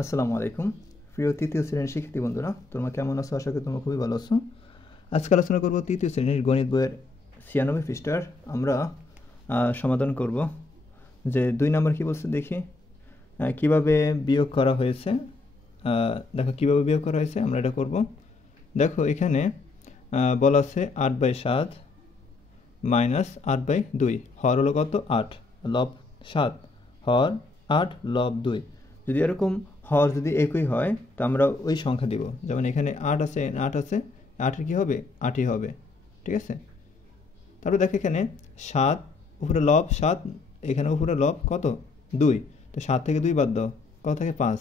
আসসালামু আলাইকুম প্রিয় তৃতীয় শ্রেণীর শিক্ষার্থী বন্ধুরা, তোমরা কেমন আছো? আশা করি তোমরা খুবই ভালো আছো। আজকে আলোচনা করব তৃতীয় শ্রেণীর গণিত বইয়ের 96 পৃষ্ঠার আমরা সমাধান করব যে 2 নম্বর কি বলছে দেখি, কিভাবে বিয়োগ করা হয়েছে। দেখো কিভাবে বিয়োগ করা হয়েছে, আমরা এটা করব। দেখো এখানে বলা আছে 8/7 মাইনাস 8/2, হর হলো কত 8, লব 7, হর 8 লব 2। যদি এরকম হর যদি একই হয় তো আমরা ওই সংখ্যা দিব, যেমন এখানে 8 আছে 8 আছে, 8-এর কী হবে 8ই হবে, ঠিক আছে। তারপর দেখো এখানে 7 উপরে লব 7, এখানে উপরে লব কত 2, তো 7 থেকে 2 বাদ দাও, কত থাকে 5,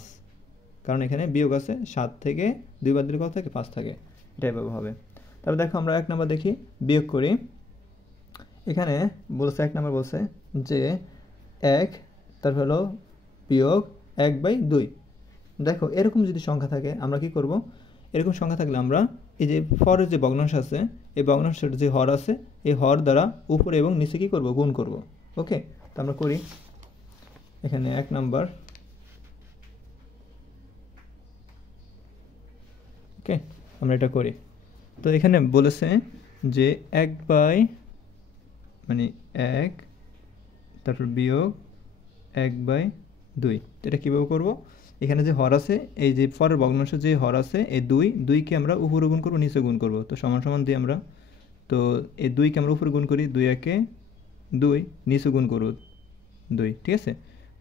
কারণ এখানে বিয়োগ আছে, 7 থেকে 2 বাদ দিলে কত থাকে 5 থাকে, এটাই এভাবে হবে। তারপর দেখো আমরা 1 নম্বর দেখি, বিয়োগ করি। এখানে বলছে 1 নম্বর বলছে যে 1 তারপর হলো বিয়োগ 1/2। দেখো এরকম যদি সংখ্যা থাকে আমরা কি করব, এরকম সংখ্যা থাকলে আমরা এই যে ফরের যে ভগ্নাংশ আছে, এই ভগ্নাংশের যে হর আছে, এই হর দ্বারা উপরে এবং নিচে কি করব, গুণ করব। ওকে, তো আমরা করি। এখানে 1 নাম্বার, ওকে, আমরা এটা করি। তো এখানে বলেছে যে 1 তারপর বিয়োগ 1/2। এটা কীভাবে করব, এখানে যে হর আছে, এই যে পরের ভগ্নাংশ যে হর আছে, এই 2কে আমরা উপরে গুণ করব, নিচে গুণ করব, তো সমান সমান দিই আমরা। তো এই 2কে আমরা উপরে গুণ করি, 2 একে 2, নিচে গুণ করব 2, ঠিক আছে।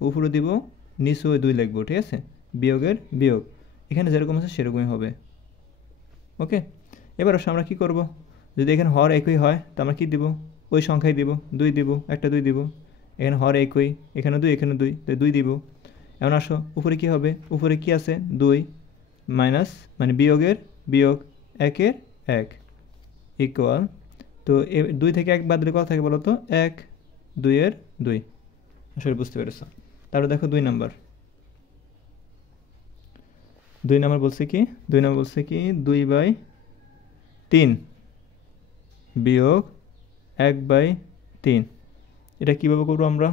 উপরে দিব, নিচেও 2 লিখবো, ঠিক আছে। বিয়োগের বিয়োগ এখানে যেরকম আছে সেরকমই হবে। ওকে, এবার আমরা কি করব, যদি এখানে হর একই হয় তো আমরা কি দিব, ওই সংখ্যায় দিব, 2 দিব, একটা 2 দিব। এখানে হর একই, এখানে 2 এখানে 2, তো 2 দিব। এখন আসো উপরে কি হবে, উপরে কি আছে 2 মাইনাস মানে বিয়োগের বিয়োগ 1-এর 1 ইকুয়াল, তো 2 থেকে 1 বাদ দিলে কত থাকে বলো তো 1, 2-এর 2। আসলে বুঝতে পেরেছো। তারপরে দেখো 2 নাম্বার বলছে কি, 2 নাম্বার বলছে কি 2/3 বিয়োগ 1/3। এটা কীভাবে করবো আমরা,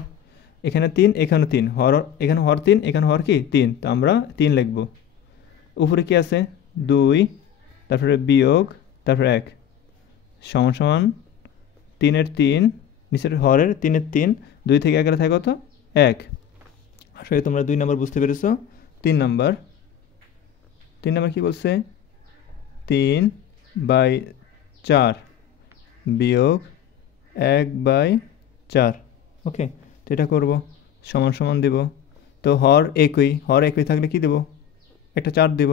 এখানে 3 এখানে 3, হর এখানে হর 3 এখানে হর কি 3, তো আমরা 3 লিখব। উপরে কি আছে 2, তারপরে বিয়োগ, তারপরে 1 সমান সমান 3-এর 3, নিচের হরের 3-এর 3, 2 থেকে 1 থাকে কত 1। আসলে তোমরা 2 নাম্বার বুঝতে পেরেছো। 3 নাম্বার কি বলছে 3/4 বিয়োগ 1/4। ওকে, তো এটা করবো, সমান সমান দেব। তো হর একই থাকলে কি দেব, একটা 4 দেব।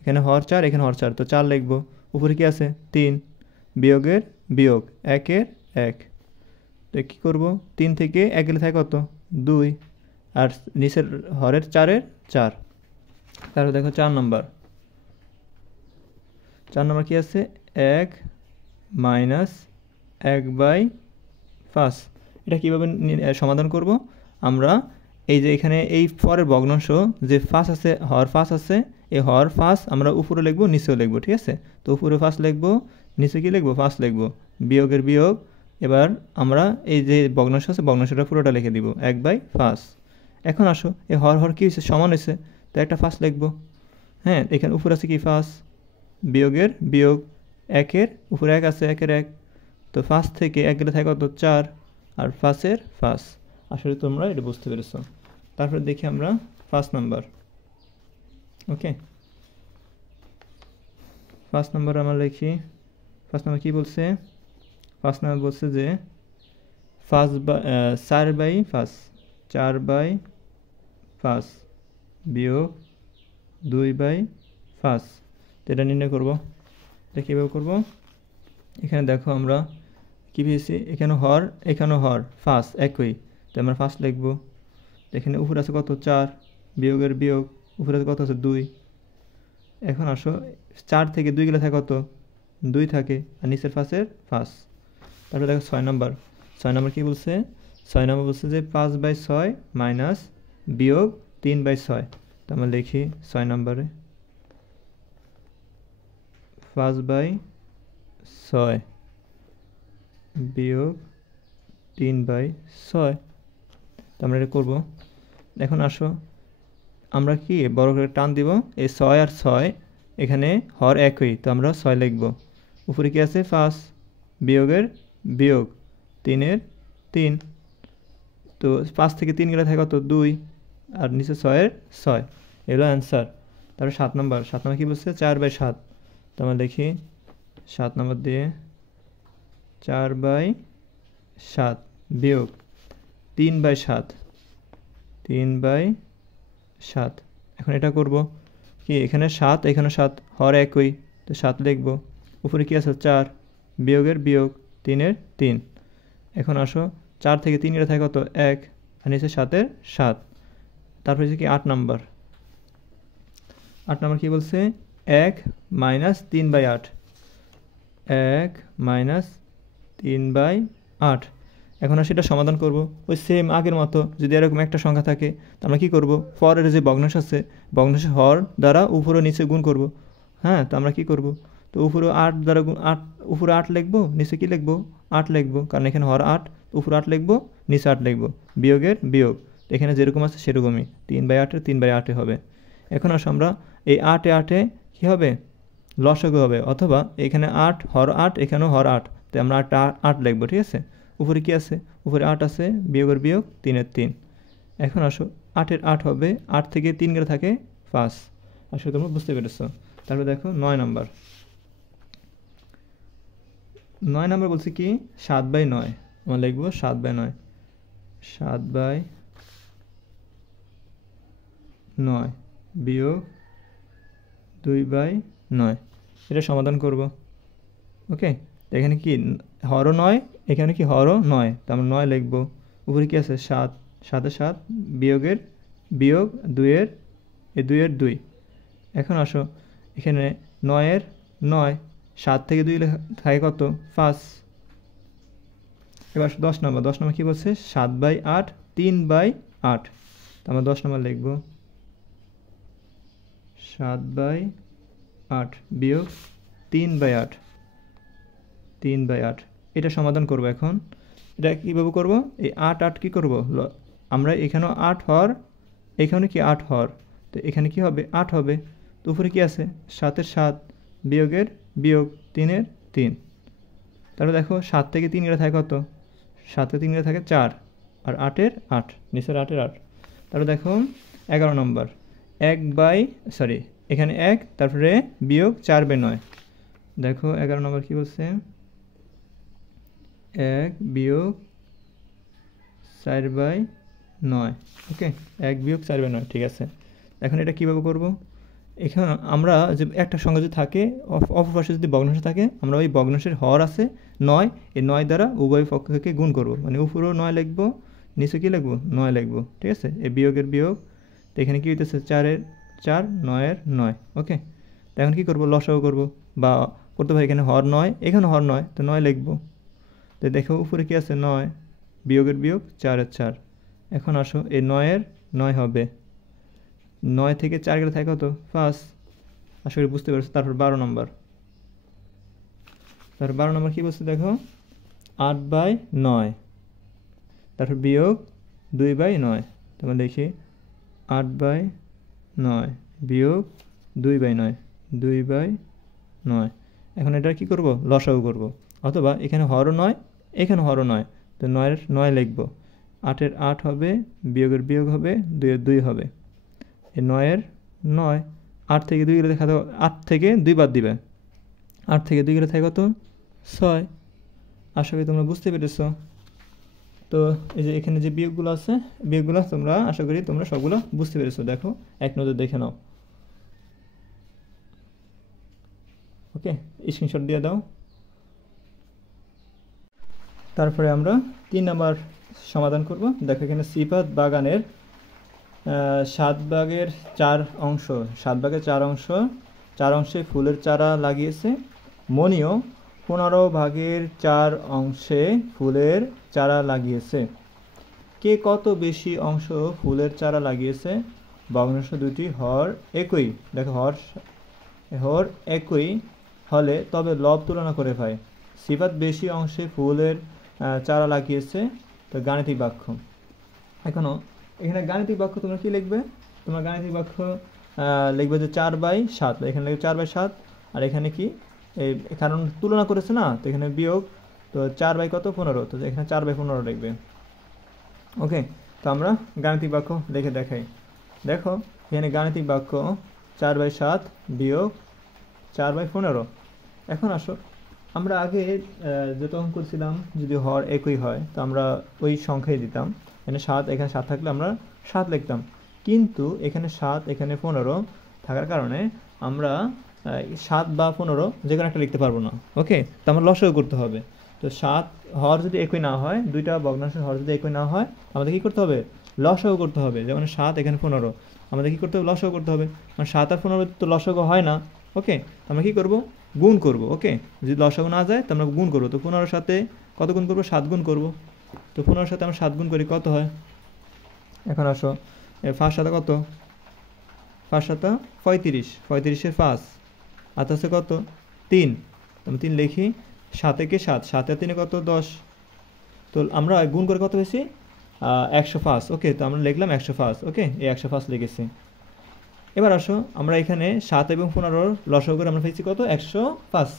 এখানে হর 4 এখানে হর 4, তো 4 লিখব। উপরে কি আছে 3, বিয়োগের বিয়োগ 1-এর 1, তো কী করব, 3 থেকে 1 গেলে থাকে কত 2, আর নিচের হরের 4-এর 4। তারপর দেখো 4 নম্বর কি আছে 1 মাইনাস 1/5। এটা কীভাবে সমাধান করব, আমরা এই যে এখানে এই পরের ভগ্নাংশ যে 5 আছে, হর 5 আছে, এই হর 5 আমরা উপরে লিখবো নিচেও লিখবো, ঠিক আছে। তো উপরে 5 লিখবো, নিচে কি লিখবো 5 লিখবো, বিয়োগের বিয়োগ। এবার আমরা এই যে ভগ্নাংশ আছে ভগ্নাংশটা পুরোটা লিখে দিব 1/5। এখন আসো এই হর কী হয়েছে সমান হয়েছে, তো একটা 5 লিখবো। হ্যাঁ, এখানে উপরে আছে কি 5, বিয়োগের বিয়োগ 1-এর উপরে 1 আছে 1-এর 1, তো 5 থেকে 1 গেলে থাকে কত 4, আর 5-এর 5। আসলে তোমরা এটা বুঝতে পেরেছো। তারপরে দেখি আমরা 5 নাম্বার। ওকে, 5 নাম্বার আমরা লিখি। 5 নাম্বার কী বলছে, 5 নাম্বার বলছে যে 4/5 বিয়োগ 2/5, তো এটা নির্ণয় করবো। এটা কীভাবে করবো, এখানে দেখো আমরা কী পেয়েছি, এখানে হর 5 একই, তো আমরা 5 লিখবো। এখানে উপরে আছে কত 4, বিয়োগের বিয়োগ, উপরে কত আছে 2। এখন আসো 4 থেকে 2 গেলে থাকে কত 2 থাকে, আর নিচের 5-এর 5। তারপরে দেখো 6 নাম্বার কী বলছে, 6 নাম্বার বলছে যে 5/6 মাইনাস বিয়োগ 3/6, তো আমরা লিখি 6 নাম্বারে 5/6 বিয়োগ 3/6, তো আমরা এটা করবো। এখন আসো আমরা কি বড় করে টান দিব, এই 6 আর 6 এখানে হর একই, তো আমরা 6 লিখব। উপরে কি আছে 5, বিয়োগের বিয়োগ 3 এর 3, তো 5 থেকে 3 গেলে থাকে কত 2, আর নিচে 6 এর 6, এগুলো অ্যান্সার। তারপরে 7 নম্বর কি বলছে 4/7, তো আমরা লিখি 7 নম্বর দিয়ে 4/7 বিয়োগ 3/7, 3/7। এখন এটা করব কি, এখানে 7 এখানে 7 হর একই, তো 7 লিখব। উপরে কি আছে 4, বিয়োগের বিয়োগ 3 এর 3। এখন আসো 4 থেকে 3 গেলে থাকে কত 1, আর নিচে 7 এর 7। তারপরে হচ্ছে কি 8 নম্বর কি বলছে 1 - 3/8, 1 - 3/8। এখন আর সেটা সমাধান করব ওই সেম আগের মতো। যদি এরকম একটা সংখ্যা থাকে তো আমরা কী করব, পরের যে ভগ্নাংশ আছে ভগ্নাংশের হর দ্বারা উপরে নিচে গুণ করব। হ্যাঁ, তো আমরা কী করব, তো উপরে 8 দ্বারা 8, উপরে 8 লিখবো, নিচে কী লিখবো 8 লিখবো, কারণ এখানে হর 8, উপরে 8 লিখবো, নিচে 8 লিখবো, বিয়োগের বিয়োগ এখানে যেরকম আছে সেরকমই 3/8 3/8 হবে। এখন আসো আমরা এই 8 8 কী হবে লসাগু হবে, অথবা এখানে 8 হর 8 এখানেও হর 8, তো আমরা 8 লিখবো। ঠিক আছে, উপরে কি আছে, উপরে 8 আছে, বিয়োগের বিয়োগ 3 এর 3। এখন আসো 8 এর 8 হবে, 8 থেকে 3 গেলে থাকে 5। আসলে তোমরা বুঝতে পেরেছো। তারপরে দেখো 9 নম্বর বলছে কি 7/9, আমরা লিখবো 7/9, 7/9 বিয়োগ 2/9, এটা সমাধান করব। ওকে, এখানে কি হরও 9, এখানে কি হরও 9, তো আমরা 9 লিখব। উপরে কি আছে 7, 7 এর 7, বিয়োগের বিয়োগ 2 এর 2। এখন আসো এখানে 9 এর 9, 7 থেকে 2 থাকে কত 5। এবার 10 নম্বর কি বলছে 7/8 3/8, তো আমরা 10 নম্বর লিখব 7/8 বিয়োগ 3/8, 3/8। এটা সমাধান করব। এখন এটা কীভাবে করব, এই 8 8 কী করব, আমরা এখানেও 8 হর, এখানে কি 8 হর, তো এখানে কি হবে 8 হবে, তো উপরে কি আছে 7 এর 7, বিয়োগের বিয়োগ 3 এর 3। তারপরে দেখো 7 থেকে 3 গেলে থাকে কত, 7 থেকে 3 গেলে থাকে 4, আর 8 এর 8, নিচের 8 এর 8। তারপরে দেখো 11 নম্বর এখানে 1, তারপরে বিয়োগ 4/9। দেখো 11 নম্বর কী বলছে 1 বিয়োগ 4/9। ওকে, 1 বিয়োগ 4/9, ঠিক আছে। এখন এটা কীভাবে করব, এখানে আমরা যে একটা সংখ্যা যদি থাকে অপর পাশে যদি ভগ্নাংশ থাকে, আমরা ওই ভগ্নাংশের হর আছে 9, এই 9 দ্বারা উভয় পক্ষকে গুণ করব, মানে উপরেও 9 লিখব, নিচে কী লিখব 9 লিখব। ঠিক আছে, এই বিয়োগের বিয়োগ, তো এখানে কী হইতেছে 4 এর 4, 9 এর 9। ওকে, তো এখন কী করব, লসাগু করব, বা করতে পারি এখানে হর 9, এখানে হর 9, তো 9 লিখব। তো দেখো উপরে কি আছে 9, বিয়োগের বিয়োগ 4 এর 4। এখন আসো এই 9 এর 9 হবে, 9 থেকে 4 গেলে থাকে কত 5। আশা করি বুঝতে পারছো। তারপর 12 নম্বর কী বলছে দেখো 8/9, তারপর বিয়োগ 2/9। তোমরা দেখি 8/9 বিয়োগ 2/9, 2/9। এখন এটা কি করব, লসাগু করব, অথবা এখানে হরও 9, এখানে হরও 9, তো 9 এর 9 লিখব। 8 এর 8 হবে, বিয়োগের বিয়োগ হবে, 2 এর 2 হবে। এই 9 এর 9, 8 থেকে 2 গেলে দেখা দাও, 8 থেকে 2 বাদ দিবে, 8 থেকে 2 গেলে থাকে কত 6। আশা করি তোমরা বুঝতে পেরেছ। তো এই যে এখানে যে বিয়োগগুলো আছে, বিয়োগগুলো তোমরা আশা করি তোমরা সবগুলো বুঝতে পেরেছো। দেখো এক নজর দেখে নাও। ওকে, স্ক্রিনশট দিয়ে দাও। তারপরে আমরা 3 নাম্বার সমাধান করব। দেখো এখানে সিফাত বাগানের 7 ভাগের 4 অংশ, 7 ভাগের 4 অংশ, 4 অংশে ফুলের চারা লাগিয়েছে। মনিও 15 ভাগের 4 অংশে ফুলের চারা লাগিয়েছে। কে কত বেশি অংশ ফুলের চারা লাগিয়েছে? ভগ্নাংশ দুটি হর একই। দেখো হর একই হলে তবে লব তুলনা করে পাই। সিফাত বেশি অংশে ফুলের চারা লাগিয়েছে, তো গাণিতিক বাক্য। এখানে গাণিতিক বাক্য তোমরা কি লিখবে? তোমরা গাণিতিক বাক্য লিখবে যে 4/7, এখানে লিখবে 4/7, আর এখানে কি এই কারণ তুলনা করেছে না, তো এখানে বিয়োগ, তো 4/15, তো এখানে 4/15 লিখবে। ওকে, তো আমরা গাণিতিক বাক্য লিখে দেখাই। দেখো এখানে গাণিতিক বাক্য 4/7 বিয়োগ 4/15। এখন আসো আমরা আগে যত অঙ্ক করছিলাম যদি হর একই হয় তো আমরা ওই সংখ্যাই দিতাম, এখানে 7 থাকলে আমরা 7 লিখতাম, কিন্তু এখানে 7 এখানে 15 থাকার কারণে আমরা 7 বা 15 যে কোনো একটা লিখতে পারবো না। ওকে, তো আমরা লসাগু করতে হবে। তো 7 হর যদি একই না হয়, দুইটা ভগ্নাংশের হর যদি একই না হয়, আমাদের কী করতে হবে? লসাগু করতে হবে। যেমন 7 এখানে 15, আমাদের কী করতে হবে? লসাগু করতে হবে। মানে 7 আর 15 তো লসাগু হয় না। ওকে, আমরা কী করব? গুণ করব। ওকে, যদি লসাগু না যায় তো আমরা গুণ করবো। তো 15-র সাথে কত গুণ করবো? 7 গুণ করব। তো 15-র সাথে আমরা 7 গুণ করি, কত হয়? এখন আসো 5 সাথে কত? 5 সাথে 35, 35-এর 5 আর আছে কত? 3, আমি 3 লিখি। 7 একে 7, 7 আর 3 কত? 10। তো আমরা গুণ করে কত পেয়েছি? 105। ওকে, তো আমরা লিখলাম 105। ওকে, এই 105 লিখেছি। এবার আসো আমরা এখানে 7 এবং 15-র লসাগু করে আমরা পেয়েছি কত? 105।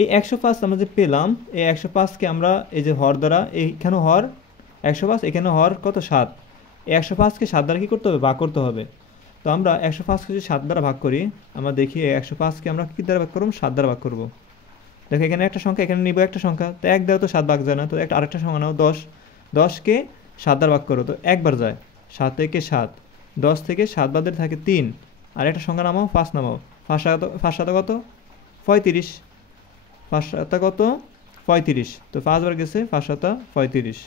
এই 105 আমরা যে পেলাম, এই 105-কে আমরা এই যে হর দ্বারা, এইখানে হর 105, এখানে হর কত? 7। এই 105-কে 7 দ্বারা কী করতে হবে? ভাগ করতে হবে। তো আমরা 105-কে যদি 7 দ্বারা ভাগ করি, আমরা দেখি 105-কে আমরা কী দ্বারা ভাগ করব? 7 দ্বারা ভাগ করব। দেখো এখানে একটা সংখ্যা, এখানে নিব একটা সংখ্যা, তো 1 দ্বারা তো 7 ভাগ যায় না, তো একটা আরেকটা সংখ্যা নাও 10, 10-কে 7 দ্বারা ভাগ করো, তো একবার যায়। 7 একে 7, 10 থেকে 7 বাদে থাকে 3, আর একটা সংখ্যা নামাও, 5 নামাও। 5 সাথে কত? 35, 5 সাথে কত? 35, তো 5 বার গেছে, 5 সাথে 35।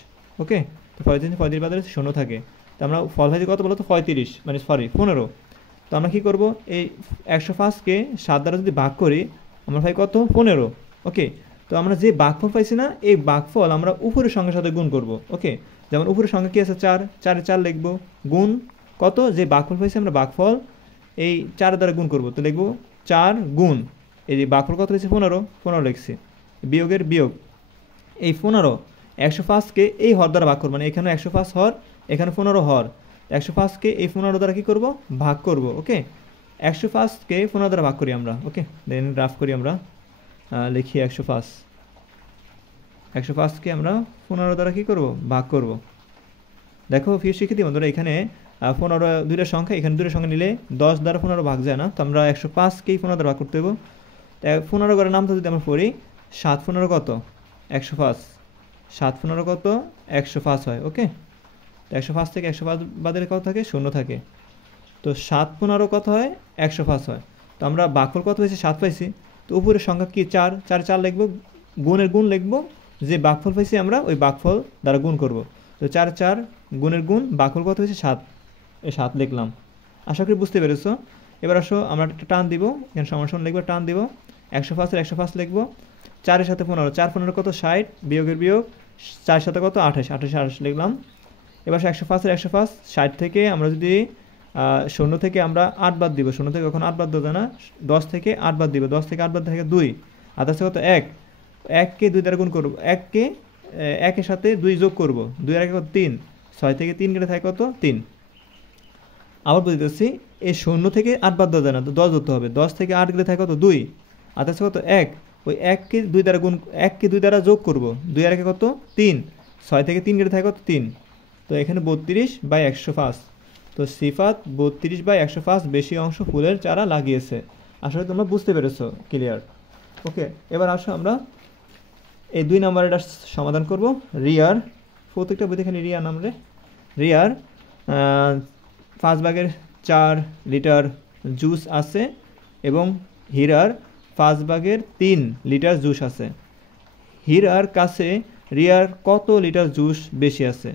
ওকে, তো 35 বাদে 0 থাকে, তো আমরা ফল পাইছি কত বলো তো? 35, মানে সরি 15। তো আমরা কী করব? এই 105-কে 7 দ্বারা যদি ভাগ করি, আমরা পাই কত? 15। ওকে, তো আমরা যে ভাগফল পাইছি না, এই ভাগফল আমরা উপরের সংখ্যার সাথে গুণ করব। ওকে, যেমন উপরের সংখ্যা কী আছে? 4, 4-এ 4 লিখব, গুণ কত? যে ভাগফল পাইছি আমরা ভাগফল এই 4 দ্বারা গুণ করব, তো লিখব 4 গুণ এই যে ভাগফল কত হয়েছে? 15, 15 লিখছি। বিয়োগের বিয়োগ, এই 15 105-কে এই হর দ্বারা ভাগ করব, মানে এখানে 105 হর, এখানে 15 হর। 105-কে এই 15 দ্বারা কী করব? ভাগ করব। ওকে, 105-কে 15 দ্বারা ভাগ করি আমরা। ওকে, দেন গ্রাফ করি আমরা, লিখি 105-কে আমরা 15 দ্বারা কী করব? ভাগ করব। দেখো প্রিয় শিক্ষার্থী বন্ধুরা, এখানে 15 দুইটা সংখ্যা, এখানে দুইটা সংখ্যা নিলে 10 দ্বারা 15 ভাগ যায় না, তো আমরা 105-কেই 15 দ্বারা ভাগ করতে হবে। 15 করে নামটা যদি আমরা পড়ি, 7-15 কত? 105, 7-15 কত? 105 হয়। ওকে, তো 105 থেকে 105 বাদের কত থাকে? 0 থাকে, তো 7-15 কত হয়? 105 হয়। তো আমরা ভাগফল কত হয়েছে? 7 পাইছি, তো উপরের সংখ্যা কি? 4, 4 লিখব, গুণের গুণ লিখব, যে ভাগফল পাইছি আমরা ওই ভাগফল দ্বারা গুণ করব। তো 4 গুণের গুণ, ভাগফল কত হয়েছে? 7, এই 7 লিখলাম। আশা করি বুঝতে পেরেছো। এবার আসো আমরা একটা টান দিব, এখানে সমান লিখবো, টান দিব, 105-এর 105 লিখবো, 4-এর সাথে 15, 4-15 কত? 60, বিয়োগের বিয়োগ, 4 সাথে কত? 28, 28 লিখলাম। এবার 105-এর 105, 60 থেকে আমরা যদি 0 থেকে আমরা 8 বাদ দিব, 0 থেকে কখন 8 বাদ দেওয়া যায় না, 10 থেকে 8 বাদ দিব, 10 থেকে 8 বাদ থাকে 2, আর আছে কত? 1, 1-কে 2 দ্বারা গুণ করবো, 1-কে 1-এর সাথে 2 যোগ করবো, 2 আর 1 কত? 3, 6 থেকে 3 কেটে থাকে কত? 3। আবার বুঝতেছি, এই 0 থেকে 8 বাদ দেওয়া যায় না, তো 10 ধরতে হবে, 10 থেকে 8 গেলে থাকে কত? 2, আর আছে কত? 1, ওই 1-কে 2 দ্বারা গুণ, 1-কে 2 দ্বারা যোগ করবো, 2 আর 1 কত? 3, 6 থেকে 3 কেটে থাকে কত? 3, তো এখানে 32/105। তো সিফাত 32/105 বেশি অংশ ফুলের চারা লাগিয়েছে। আসলে তোমরা বুঝতে পেরেছো, ক্লিয়ার? ওকে, এবার আসো আমরা এই 2 নম্বরের সমাধান করব। রিয়ার, প্রত্যেকটা বইতে খালি রিয়ার নাম রে। রিয়ার 5/4 লিটার জুস আছে এবং হীরার 5/3 লিটার জুস আছে। হীরার কাছে রিয়ার কত লিটার জুস বেশি আছে?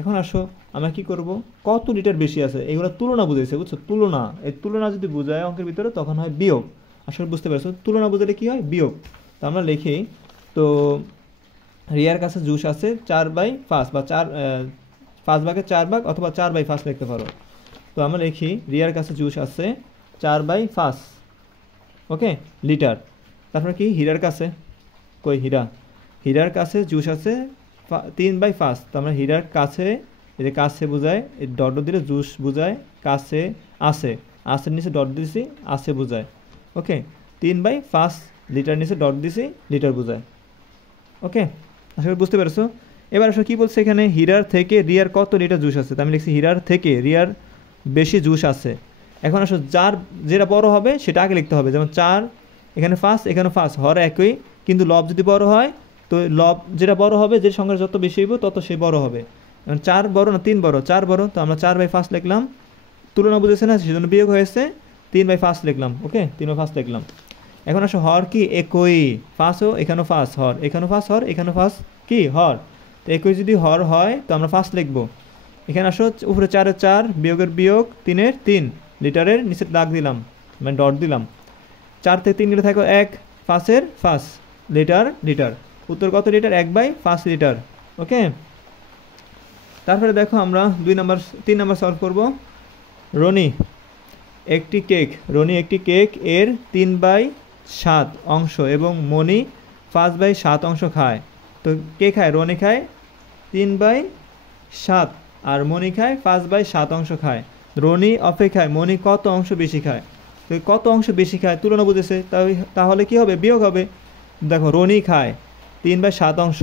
এখন আসো আমরা কি করব? কত লিটার বেশি আছে এগুলো তুলনা বুঝাইছে, বুঝছো? তুলনা, এই তুলনা যদি বোঝায় অঙ্কের ভিতরে তখন হয় বিয়োগ। আসলে বুঝতে পারছো, তুলনা বোঝালে কি হয়? বিয়োগ। তো আমরা লিখি, তো রিয়ার কাছে জুস আছে 4/5 বা 5/4 ভাগ অথবা 4/5 লিখতে পারো। তো আমরা লিখি রিয়ার কাছে জুস আছে 4/5, ওকে, লিটার। তারপরে কি? হীরার কাছে, কই হীরা? হীরার কাছে জুস আছে 3/5, তো আমরা হীরার কাছে এই যে কাছে বোঝায়, এই ডট দিলে জুস বোঝায়, কাছে আছে, আছের নিচে ডট দিছি আছে বোঝায়। ওকে, 3/5 লিটার নিচে ডট দিছি লিটার বোঝায়। ওকে, আশা করি বুঝতে পেরেছো। এবার আসলে কী বলছে এখানে, হীরার থেকে রিয়ার কত লিটার জুস আছে, তো আমি লিখছি হীরার থেকে রিয়ার বেশি জুস আছে। এখন আসলে যার যেটা বড় হবে সেটা আগে লিখতে হবে, যেমন 4 এখানে 5 এখানে 5, হর একই, কিন্তু লব যদি বড় হয় তো লব যেটা বড় হবে, যে সংখ্যা যত বেশি হইব তত সে বড় হবে। 4 বড় না 3 বড়, 4 বড়, তো আমরা 4/5 লিখলাম, তুলনা বুঝেছে না, সেজন্য বিয়োগ হয়েছে 3/5 লিখলাম। ওকে, 3/5 লিখলাম। এখন আসো হর কি একই, 5ও এখানেও 5, হর এখানেও 5, হর এখানেও 5 কি হর, তো একই যদি হর হয় তো আমরা 5 লিখবো। এখানে আসো উপরে 4-এর 4, বিয়োগের বিয়োগ, 3-এর 3, লিটারের নিচে দাগ দিলাম মানে ডট দিলাম, 4 থেকে 3 গেলে থাকো 1, 5-এর 5 লিটার লিটার, উত্তর কত লিটার, 1/5 লিটার। ওকে, তারপরে দেখো আমরা 3 নাম্বার সলভ করব। রনি একটি কেক এর 3/7 অংশ এবং মনি 5/7 অংশ খায়। তো কে খায়, রনি খায় 3/7 আর মনি খায় 5/7 অংশ খায়। রনি অপেক্ষায় মনি কত অংশ বেশি খায়, তো কত অংশ বেশি খায় তুলনা বুঝেছে, তাহলে কি হবে, বিয়োগ হবে। দেখো রনি খায় 3/7 অংশ,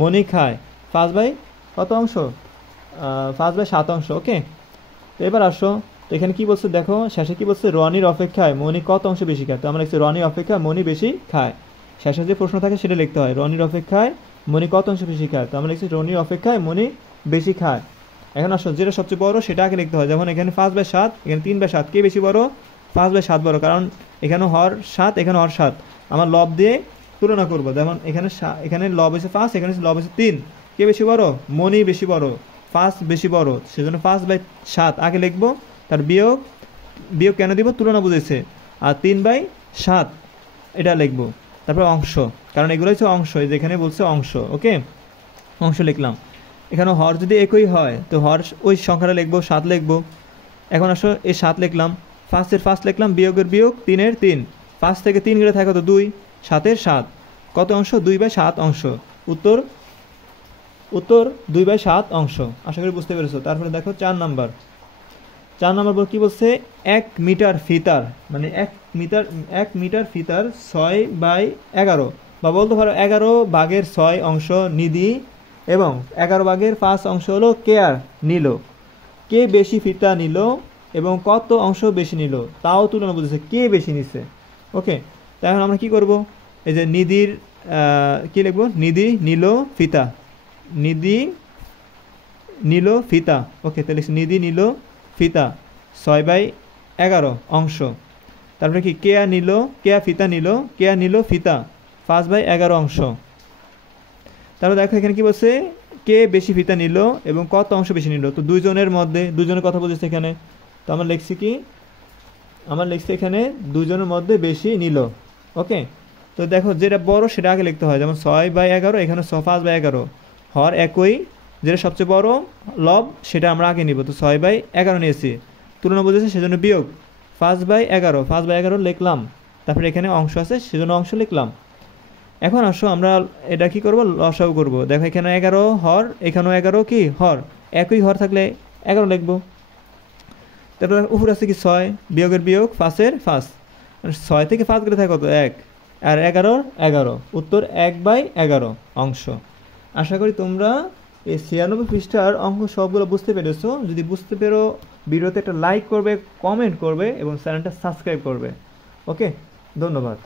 মনি খায় 5/কত অংশ, 5/7 অংশ। ওকে, তো এবার আসো, তো এখানে কি বলছে দেখো, শেষে কি বলছে, রনির অপেক্ষায় মনি কত অংশ বেশি খায়, তো আমরা লিখছি রনির অপেক্ষায় মনি বেশি খায়। শেষে যে প্রশ্ন থাকে সেটা লিখতে হয়, রনির অপেক্ষায় মনি কত অংশ বেশি খায়, তো আমরা লিখছি রনির অপেক্ষায় মনি বেশি খায়। এখন আসো যেটা সবচেয়ে বড় সেটা আগে লিখতে হয়, যেমন এখানে 5/7 এখানে 3/7, কে বেশি বড়, 5/7 বড়, কারণ এখানে হর 7 এখানে হর 7, আমার লব দিয়ে তুলনা করবো, যেমন এখানে লব হয়েছে 5 এখানে লব হয়েছে 3, কে বেশি বড়, মনি বেশি বড়, 5 বেশি বড়, সেজন্য 5/7 আগে লিখবো, তার বিয়োগ কেন দিব, তুলনা বুঝেছে, আর 3/7 এটা লিখবো, তারপর অংশ, কারণ এগুলো হচ্ছে অংশ, যেখানে বলছে অংশ। ওকে, অংশ লিখলাম। এখানে হর যদি একই হয় তো হর ওই সংখ্যাটা লিখবো, 7 লিখবো। এখন আসো এই 7 লিখলাম, 5-এর 5 লিখলাম, বিয়োগের বিয়োগ, 3-এর 3, 5 থেকে 3 গেলে থাকে তো 2, 7-এর 7, কত অংশ, 2/7 অংশ, উত্তর 2/7 অংশ। আশা করি বুঝতে পেরেছো। তারপরে দেখো 4 নাম্বার কি বলছে, 1 মিটার ফিতার মানে 1 মিটার ফিতার 6/11, বা বলতে পারো 11/6 অংশ নিধি এবং 11/5 অংশ হলো কেয়ার নিল। কে বেশি ফিতা নিল এবং কত অংশ বেশি নিল, তাও তুলনা বুঝেছে, কে বেশি নিছে। ওকে, তাই এখন আমরা কি করব, এই যে নিধির কি লিখবো, নিধি নিল ফিতা, নিধি নিল ফিতা। ওকে, তাহলে নিধি নিল ফিতা 6/11 অংশ, তারপরে কি কেয়া ফিতা নিল, কেয়া নিল ফিতা 5/11 অংশ। তারপর দেখো এখানে কি বলছে, কে বেশি ফিতা নিল এবং কত অংশ বেশি নিল, তো দুইজনের মধ্যে, দুইজনের কথা বলছে এখানে, তো আমরা লিখছি কি, আমরা লিখছি এখানে দুইজনের মধ্যে বেশি নিল। ওকে, তো দেখো যেটা বড় সেটা আগে লিখতে হয়, যেমন 6/11 এখানে 5/11, হর একই, যেটা সবচেয়ে বড় লব সেটা আমরা আগে নিব, তো 6/11 নিয়েছি, তুলনা বুঝেছে সেজন্য বিয়োগ, 5/11 লিখলাম, তারপরে এখানে অংশ আছে সেজন্য অংশ লিখলাম। এখন আসো আমরা এটা কি করব, লসাগু করব। দেখো এখানে 11 হর, এখানেও 11 কি হর, একই হর থাকলে 11 লিখবো। তারপর উপরে আছে কি 6, বিয়োগের বিয়োগ, 5-এর 5, 6 থেকে 5 গেলে থাকে কত, 1, আর 11, উত্তর 1/11 অংশ। আশা করি তোমরা এই 96 পৃষ্ঠার অঙ্ক সবগুলো বুঝতে পেরেছো। যদি বুঝতে পেরো ভিডিওতে একটা লাইক করবে, কমেন্ট করবে এবং চ্যানেলটা সাবস্ক্রাইব করবে। ওকে, ধন্যবাদ।